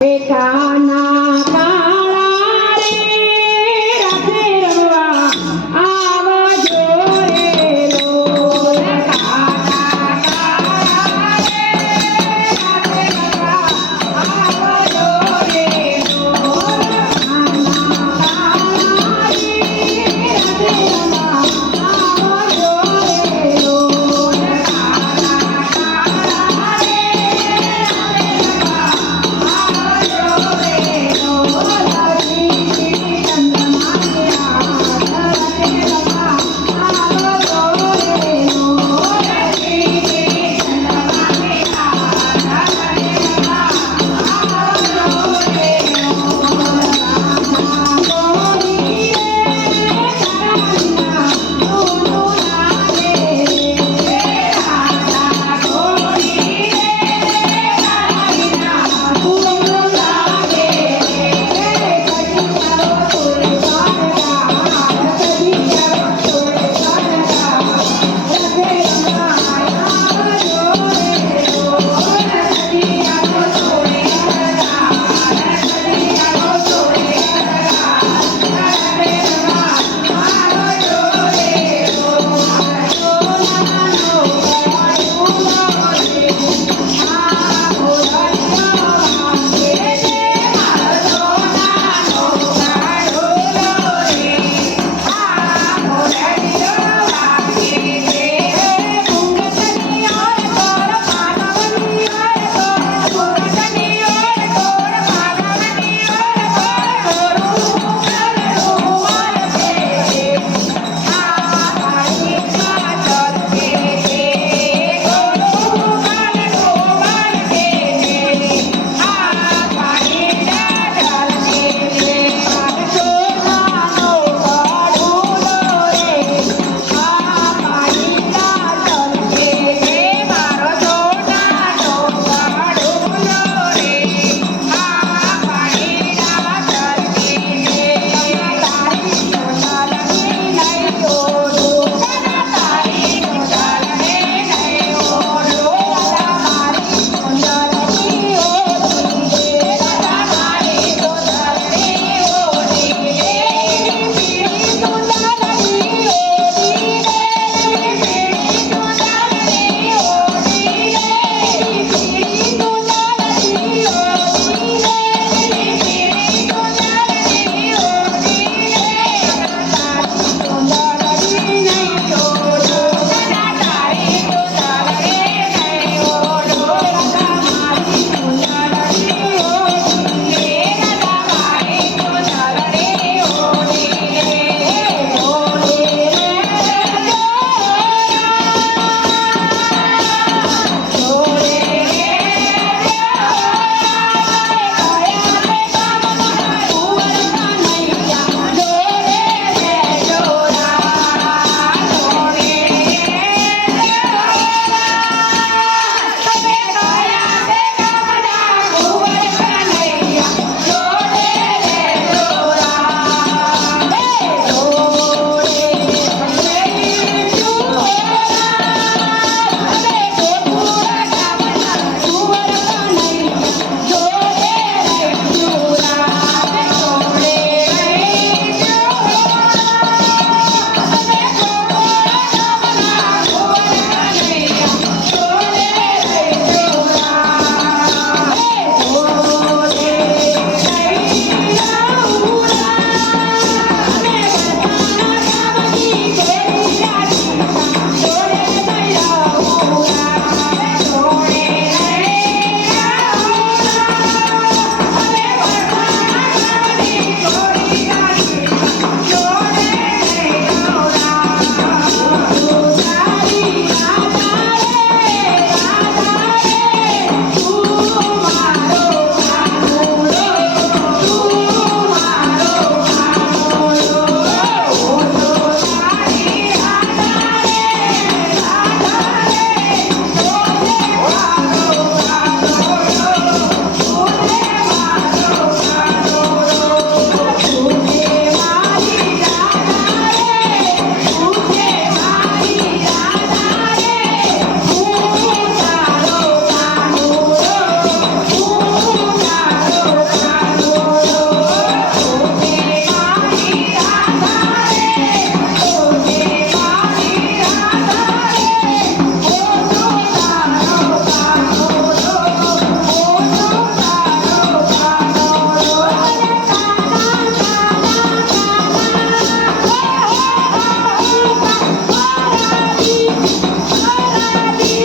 બેઠાના